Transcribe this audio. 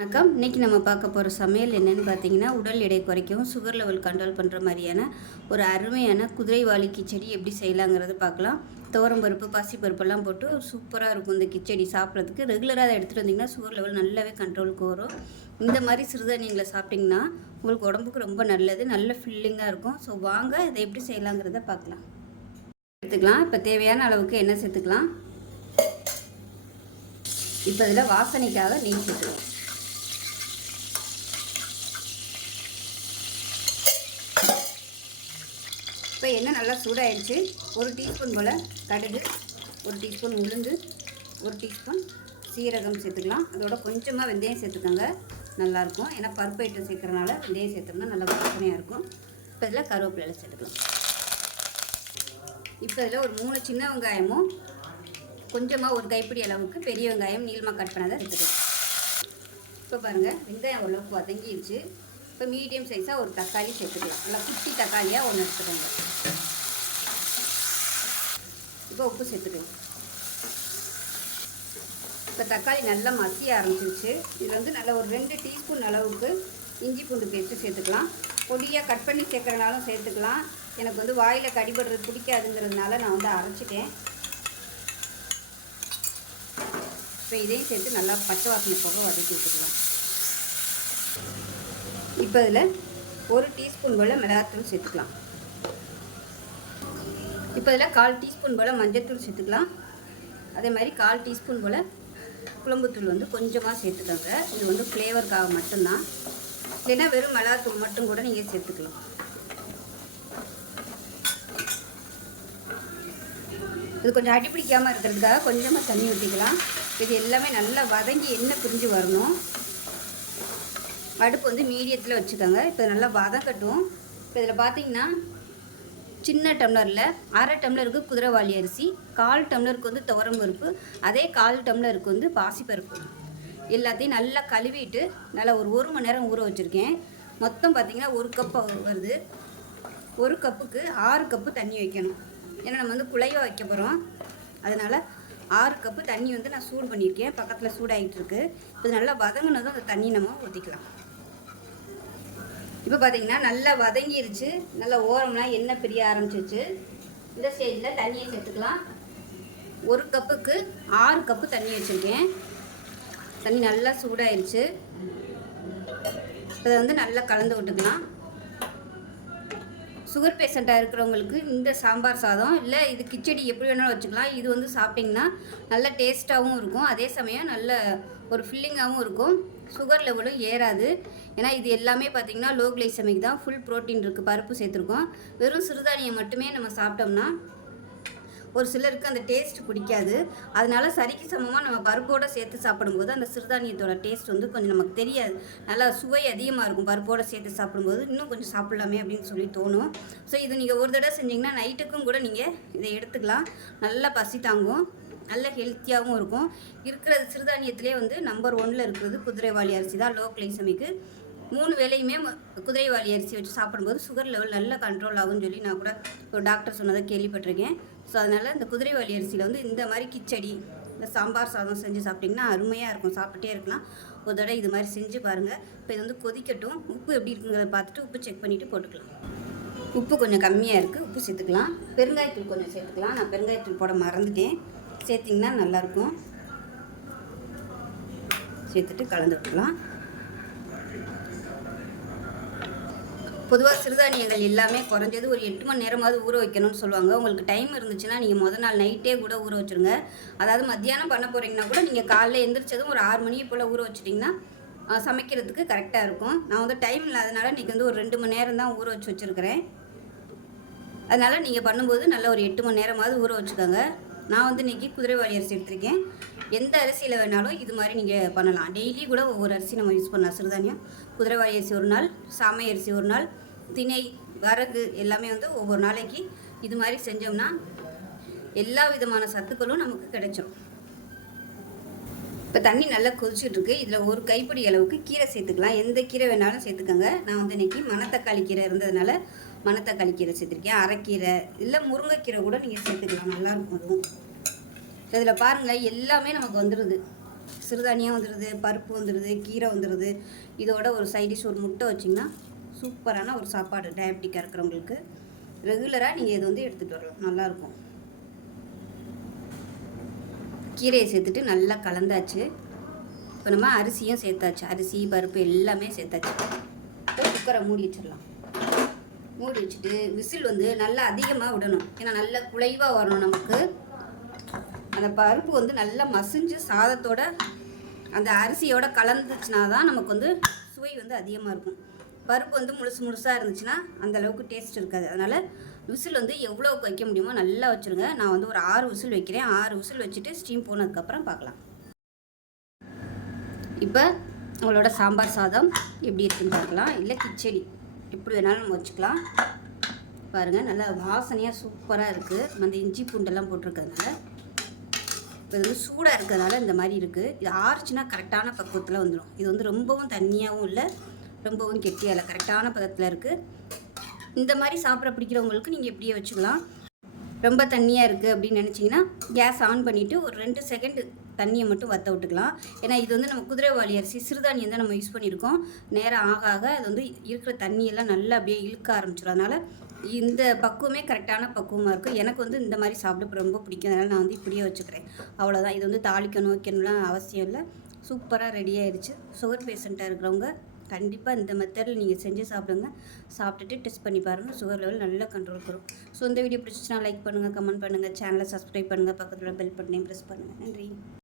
வணக்கம். இன்னைக்கு நம்ம பார்க்க போகிற சமையல் என்னன்னு பார்த்தீங்கன்னா உடல் எடை குறைக்கவும் சுகர் லெவல் கண்ட்ரோல் பண்ணுற மாதிரியான ஒரு அருமையான குதிரைவாளி கிச்சடி எப்படி செய்யலாங்கிறத பார்க்கலாம். துவரம் பருப்பு பாசி பருப்பெல்லாம் போட்டு சூப்பராக இருக்கும் இந்த கிச்சடி சாப்பிட்றதுக்கு. ரெகுலராக அதை எடுத்துகிட்டு வந்தீங்கன்னா சுகர் லெவல் நல்லாவே கண்ட்ரோலுக்கு வரும். இந்த மாதிரி சிறுதானியங்களை சாப்பிட்டிங்கன்னா உங்களுக்கு உடம்புக்கு ரொம்ப நல்லது நல்ல ஃபில்லிங்காக இருக்கும். ஸோ வாங்க இதை எப்படி செய்யலாங்கிறத பார்க்கலாம். எடுத்துக்கலாம். இப்போ தேவையான அளவுக்கு எண்ணெய் சேர்த்துக்கலாம். இப்போ இதில் வாசனைக்காக நெய் சேர்த்துக்கலாம். எண்ணெய் நல்லா சூடாயிடுச்சு ஒரு டீஸ்பூன் போல் கடுகு ஒரு டீஸ்பூன் உளுந்து ஒரு டீஸ்பூன் சீரகம் சேர்த்துக்கலாம். அதோட கொஞ்சமாக வெந்தயம் சேர்த்துக்கோங்க. நல்லாயிருக்கும். ஏன்னா பருப்பு ஐட்டம் சேர்க்குறனால வெந்தயம் சேர்த்தோம்னா நல்லா வாசனையாக இருக்கும். இப்போ இதில் கருவேப்பிலை சேர்த்துக்கலாம். இப்போ இதில் ஒரு மூணு சின்ன வெங்காயமும் கொஞ்சமாக ஒரு கைப்பிடி அளவுக்கு பெரிய வெங்காயம் நீளமாக கட் பண்ணதை எடுத்துக்கலாம். இப்போ பாருங்கள் வெங்காயம் ஓரளவுக்கு வதங்கிடுச்சு இப்போ மீடியம் சைஸாக ஒரு தக்காளி சேர்த்துக்கலாம். நல்லா குட்டி தக்காளியாக ஒன்று எடுத்துக்கோங்க. இப்போ உப்பு சேர்த்துக்கலாம் இப்போ தக்காளி நல்லா மசிய ஆரம்பிச்சிருச்சு. இதில் வந்து நல்லா ஒரு ரெண்டு டீஸ்பூன் அளவுக்கு இஞ்சி பூண்டு பேஸ்ட்டு சேர்த்துக்கலாம். பொடியாக கட் பண்ணி சேர்க்குறனாலும் சேர்த்துக்கலாம். எனக்கு வந்து வாயில் கடிபடுறது பிடிக்காதுங்கிறதுனால நான் வந்து அரைச்சிட்டேன். இப்போ இதையும் சேர்த்து நல்லா பச்சை வாசனை போக வதக்கி வச்சுக்கலாம் இப்போ இதில் ஒரு டீஸ்பூன் போல் மிளகாத்தூள் சேர்த்துக்கலாம். இப்போ இதில் கால் டீஸ்பூன் போல் மஞ்சத்தூள் சேர்த்துக்கலாம். அதே மாதிரி கால் டீஸ்பூன் போல் குழம்புத்தூள் வந்து கொஞ்சமாக சேர்த்துக்கோங்க. இது வந்து ஃப்ளேவருக்காக மட்டும்தான். இல்லைன்னா வெறும் மிளகாத்தூள் மட்டும் கூட நீங்கள் சேர்த்துக்கலாம். இது கொஞ்சம் அடிப்பிடிக்காமல் இருக்கிறதுக்காக கொஞ்சமாக தண்ணி ஊற்றிக்கலாம் இது எல்லாமே நல்லா வதங்கி எண்ணெய் பிரிஞ்சு வரணும். அடுப்பு வந்து மீடியத்தில் வச்சுக்கோங்க. இப்போ நல்லா வதக்கட்டும். இப்போ இதில் பார்த்தீங்கன்னா சின்ன டம்ளரில் அரை டம்ளருக்கு குதிரைவாளி அரிசி கால் டம்ளருக்கு வந்து துவரம் பருப்பு அதே கால் டம்ளருக்கு வந்து பாசிப்பருப்பு. எல்லாத்தையும் நல்லா கழுவிட்டு நல்லா ஒரு ஒரு மணி நேரம் ஊற வச்சுருக்கேன். மொத்தம் பார்த்திங்கன்னா ஒரு கப் வருது. ஒரு கப்புக்கு ஆறு கப்பு தண்ணி வைக்கணும். ஏன்னா நம்ம வந்து குழைவா வைக்க போகிறோம் அதனால் ஆறு கப்பு தண்ணி வந்து நான் சூடு பண்ணியிருக்கேன். பக்கத்தில் சூடாகிட்டு இருக்கு. இது நல்லா வதங்கினதும் அந்த தண்ணி நம்ம ஊற்றிக்கலாம் இப்போ பார்த்தீங்கன்னா நல்லா வதங்கிருச்சு. நல்லா ஓரம்லாம் எண்ணெய் பிரிய ஆரம்பிச்சிருச்சு. இந்த ஸ்டேஜில் தண்ணியை சேர்த்துக்கலாம். ஒரு கப்புக்கு ஆறு கப்பு தண்ணி வச்சுருக்கேன். தண்ணி நல்லா சூடாயிருச்சு. அதை வந்து நல்லா கலந்து விட்டுக்கலாம். சுகர் பேஷண்ட்டாக இருக்கிறவங்களுக்கு இந்த சாம்பார் சாதம் இல்லை இது கிச்சடி எப்படி வேணாலும் வச்சுக்கலாம். இது வந்து சாப்பிட்டிங்கன்னா நல்ல டேஸ்ட்டாகவும் இருக்கும். அதே சமயம் நல்ல ஒரு ஃபில்லிங்காகவும் இருக்கும். சுகர் லெவலும் ஏறாது. ஏன்னா இது எல்லாமே பார்த்திங்கன்னா லோ கிளைசமிக் தான். ஃபுல் ப்ரோட்டீன் இருக்குது பருப்பு சேர்த்துருக்கோம். வெறும் சிறுதானியம் மட்டுமே நம்ம சாப்பிட்டோம்னா ஒரு சிலருக்கு அந்த டேஸ்ட் பிடிக்காது. அதனால சரிக்கு சமமாக நம்ம பருப்போடு சேர்த்து சாப்பிடும்போது அந்த சிறுதானியத்தோட டேஸ்ட் வந்து கொஞ்சம் நமக்கு தெரியாது. நல்லா சுவை அதிகமாக இருக்கும் பருப்போடு சேர்த்து சாப்பிடும்போது. இன்னும் கொஞ்சம் சாப்பிட்லாமே அப்படின்னு சொல்லி தோணும். ஸோ இது நீங்கள் ஒரு தடவை செஞ்சிங்கன்னா நைட்டுக்கும் கூட நீங்கள் இதை எடுத்துக்கலாம். நல்லா பசி தாங்கும். நல்ல ஹெல்த்தியாகவும் இருக்கும். இருக்கிற சிறுதானியத்திலே வந்து நம்பர் ஒன்னில் இருக்கிறது குதிரைவாளி அரிசி தான் லோ கிளைசமிக்கு மூணு வேலையுமே குதிரைவாளி அரிசி வச்சு சாப்பிடும்போது சுகர் லெவல் நல்ல கண்ட்ரோல் ஆகும்னு சொல்லி நான் கூட ஒரு டாக்டர் சொன்னதை கேள்விப்பட்டிருக்கேன். ஸோ அதனால் இந்த குதிரைவாளி அரிசியில் வந்து இந்த மாதிரி கிச்சடி இந்த சாம்பார் சாதம் செஞ்சு சாப்பிட்டிங்கன்னா அருமையாக இருக்கும். சாப்பிட்டே இருக்கலாம். ஒரு தடவை இது மாதிரி செஞ்சு பாருங்கள் இப்போ இது வந்து கொதிக்கட்டும். உப்பு எப்படி இருக்குங்கிறத பார்த்துட்டு உப்பு செக் பண்ணிவிட்டு போட்டுக்கலாம். உப்பு கொஞ்சம் கம்மியாக இருக்குது உப்பு சேர்த்துக்கலாம். பெருங்காயத்தூள் கொஞ்சம் சேர்த்துக்கலாம். நான் பெருங்காயத்தூள் போட மறந்துட்டேன். சேர்த்திங்கன்னா நல்லாயிருக்கும் சேர்த்துட்டு கலந்து விட்டுக்கலாம். பொதுவாக சிறுதானியங்கள் எல்லாமே குறைஞ்சது ஒரு எட்டு மணி நேரமாவது ஊற வைக்கணும்னு சொல்லுவாங்க. உங்களுக்கு டைம் இருந்துச்சுன்னா நீங்கள் முத நாள் நைட்டே கூட ஊற வச்சுருங்க. அதாவது மத்தியானம் பண்ண போகிறீங்கன்னா கூட நீங்கள் காலைல எந்திரிச்சதும் ஒரு ஆறு மணியை போல் ஊற வச்சிட்டிங்கன்னா சமைக்கிறதுக்கு கரெக்டாக இருக்கும். நான் வந்து டைம் இல்லாதனால இன்றைக்கி வந்து ஒரு ரெண்டு மணி நேரம் தான் ஊற வச்சு வச்சுருக்கிறேன். அதனால் நீங்கள் பண்ணும்போது நல்ல ஒரு எட்டு மணி நேரமாவது ஊற வச்சுக்கோங்க. நான் வந்து இன்றைக்கி குதிரைவாளி அரிசி எடுத்திருக்கேன். எந்த அரிசியில் வேணாலும் இது மாதிரி நீங்கள் பண்ணலாம். டெய்லி கூட ஒவ்வொரு அரிசி நம்ம யூஸ் பண்ணலாம். சிறுதானியம் குதிரைவாய் அரிசி ஒரு நாள் சாமை அரிசி ஒரு நாள் திணை வரகு எல்லாமே வந்து ஒவ்வொரு நாளைக்கு இது மாதிரி செஞ்சோம்னா எல்லா விதமான சத்துக்களும் நமக்கு கிடைச்சிரும். இப்போ தண்ணி நல்லா கொதிச்சுட்ருக்கு. இதில் ஒரு கைப்பிடி அளவுக்கு கீரை சேர்த்துக்கலாம். எந்த கீரை வேணாலும் சேர்த்துக்கோங்க. நான் வந்து இன்றைக்கி மணத்தக்காளி கீரை இருந்ததுனால மணத்தக்காளி கீரை சேர்த்துருக்கேன். அரைக்கீரை இல்லை முருங்கைக்கீரை கூட நீங்கள் சேர்த்துக்கலாம். நல்லாயிருக்கும் அதுவும். இதில் பாருங்கள் எல்லாமே நமக்கு வந்துடுது சிறுதானியம் வந்துடுது பருப்பு வந்துடுது கீரை வந்துடுது இதோட ஒரு சைடிஷ் ஒரு முட்டை வச்சிங்கன்னா சூப்பரான ஒரு சாப்பாடு டயபெட்டிக்காக இருக்கிறவங்களுக்கு. ரெகுலராக நீங்கள் இது வந்து எடுத்துகிட்டு வரலாம். நல்லாயிருக்கும் கீரையை சேர்த்துட்டு நல்லா கலந்தாச்சு. இப்போ நம்ம அரிசியும் சேர்த்தாச்சு. அரிசி பருப்பு எல்லாமே சேர்த்தாச்சு. குக்கரை மூடி வச்சிடலாம். மூடி வச்சுட்டு விசில் வந்து நல்லா அதிகமாக விடணும். ஏன்னா நல்லா குலைவாக வரணும் நமக்கு. அந்த பருப்பு வந்து நல்லா மசிஞ்சு சாதத்தோட அந்த அரிசியோட கலந்துச்சுனா தான் நமக்கு வந்து சுவை வந்து அதிகமாக இருக்கும். பருப்பு வந்து முழுசு முழுசாக இருந்துச்சுன்னா அந்த அளவுக்கு டேஸ்ட் இருக்காது. அதனால் விசில் வந்து எவ்வளோக்கு வைக்க முடியுமோ நல்லா வச்சுருங்க. நான் வந்து ஒரு ஆறு விசில் வைக்கிறேன். ஆறு விசில் வச்சுட்டு ஸ்டீம் போனதுக்கப்புறம் பார்க்கலாம். இப்போ உங்களோட சாம்பார் சாதம் எப்படி இருக்குன்னு பார்க்கலாம். இல்லை கிச்சடி எப்படி வேணாலும் நம்ம வச்சுக்கலாம். பாருங்கள் நல்லா வாசனையாக சூப்பராக இருக்குது அந்த இஞ்சி பூண்டெல்லாம் போட்டிருக்கிறதுனால. இப்போ இது வந்து சூடாக இருக்கிறதுனால இந்த மாதிரி இருக்குது இது ஆறுச்சுன்னா கரெக்டான பக்குவத்தில் வந்துடும் இது வந்து ரொம்பவும் தண்ணியாகவும் இல்லை ரொம்பவும் கெட்டியாக இல்லை கரெக்டான பதத்தில் இருக்குது இந்த மாதிரி சாப்பிட பிடிக்கிறவங்களுக்கு நீங்கள் இப்படியே வச்சுக்கலாம். ரொம்ப தண்ணியாக இருக்குது அப்படின்னு நினச்சிங்கன்னா கேஸ் ஆன் பண்ணிவிட்டு ஒரு ரெண்டு செகண்டு தண்ணியை மட்டும் வற்ற விட்டுக்கலாம். ஏன்னா இது வந்து நம்ம குதிரைவாளி அரிசி சிறுதானியம் தான் நம்ம யூஸ் பண்ணியிருக்கோம். நேரம் ஆக ஆக அது வந்து இருக்கிற தண்ணியெல்லாம் நல்லா அப்படியே இழுக்க ஆரம்பிச்சிடும் அதனால் இந்த பக்குவமே கரெக்டான பக்குவமாக இருக்கும். எனக்கு வந்து இந்த மாதிரி சாப்பிட ரொம்ப பிடிக்கும். அதனால் நான் வந்து இப்படியே வச்சுக்கிறேன். அவ்வளோதான் இது வந்து தாளிக்கணும் வைக்கணும்லாம் அவசியம் இல்லை. சூப்பராக ரெடி ஆயிடுச்சு. சுகர் பேஷண்ட்டாக இருக்கிறவங்க கண்டிப்பாக இந்த மெத்தடில் நீங்கள் செஞ்சு சாப்பிடுங்க. சாப்பிட்டுட்டு டெஸ்ட் பண்ணி பாருங்கள் சுகர் லெவல் நல்லா கண்ட்ரோல் வரும். ஸோ இந்த வீடியோ பிடிச்சிச்சுன்னா லைக் பண்ணுங்கள் கமெண்ட் பண்ணுங்கள் சேனலை சப்ஸ்கிரைப் பண்ணுங்கள் பக்கத்தில் பெல் பட்டனையும் ப்ரெஸ் பண்ணுங்கள் நன்றி.